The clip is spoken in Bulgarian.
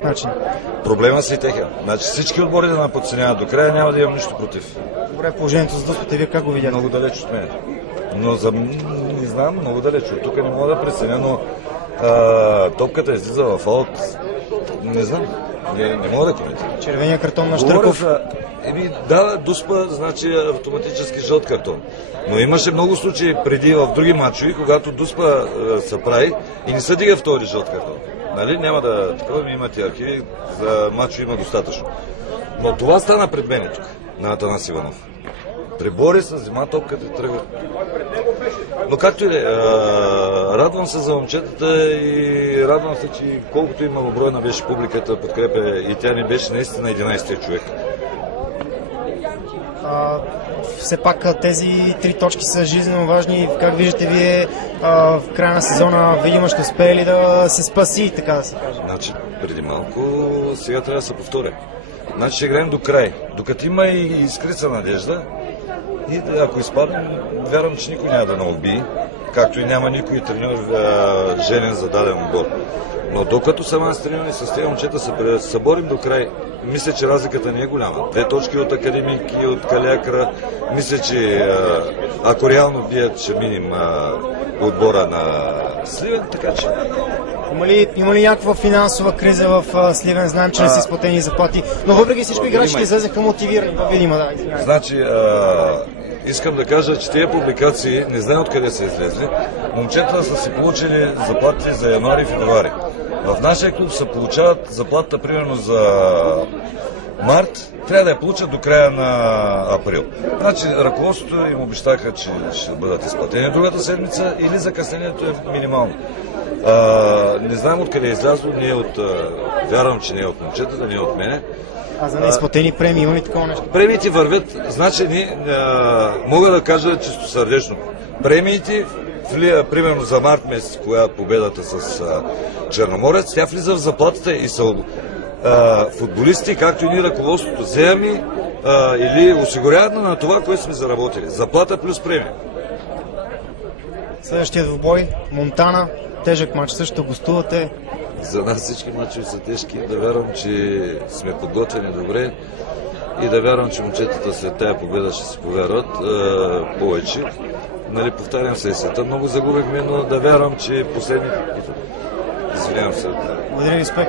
начин. Проблема си техен. Значи всички отбори да ме подценяват до края, няма да имам нищо против. Добре, положението за Дъската, вие как го видяхте? Много далеч от мен. Но не знам, много далеч. От тук не мога да преценя, но топката излиза в аут. Не знам. Не мога да коментирам. Червения картон на Щърков. Да, Дуспа, значи автоматически жълт картон. Но имаше много случаи преди в други матчове, когато Дуспа се прави и не се дига втори жълт картон. Нали? Няма да... Такова ми имате архиви, за матчове има достатъчно. Но това стана пред мен тук, на Атанас Иванов. Прибори се, взима топката и тръгва. Но както и да е, радвам се за момчетата и радвам се, че колкото и малобройна беше публиката, подкрепя и тя не беше наистина 11-тия човек. Все пак тези три точки са жизненно важни. Как виждате вие в края на сезона, видимо ще успее ли да се спаси, така да се каже? Значи, преди малко, сега трябва да се повторя. Значи ще играем до край. Докато има и искрица надежда, и ако изпаднем, вярвам, че никой няма да наубие, както и няма никой треньор женен за даден отбор. Но докато съм с треньор и с тези момчета се борим до край, мисля, че разликата не е голяма. 2 точки от Академик и от Калиакра. Мисля, че ако реално бият, ще миним отбора на Сливен, така че... Има ли някаква финансова криза в Сливен? Знаем, че не са изплатени заплати, но въпреки всичко играчите излезеха мотивирани. Видимо, да. Значи, искам да кажа, че тези публикации, не знам откъде са излезли, момчета са си получили заплати за януари и февруари. В нашия клуб се получават заплата примерно за март, трябва да я получат до края на април. Значи ръководството им обещаха, че ще бъдат изплатени другата седмица или закъснението е минимално. Не знам откъде е излязло, вярвам, че не е от момчетата, не е от мене. За неизплатени премии има ли такова нещо? Премиите вървят, значи мога да кажа чисто сърдечно. Премиите, примерно за март месец, коя победата с Черноморец, тя влиза в заплатата и са футболисти, както и ние ръководството, вземаме или осигуряват на това, което сме заработили. Заплата плюс премия. Следващия двубой, Монтана, тежък матч, също гостувате. За нас всички матчове са тежки. Да вярвам, че сме подготвени добре и да вярвам, че момчетата след тая победа ще се повярват повече. Нали, повтарям сесията. Много загубихме, но да вярвам, че последните... Извинявам се. Благодаря ви, успех.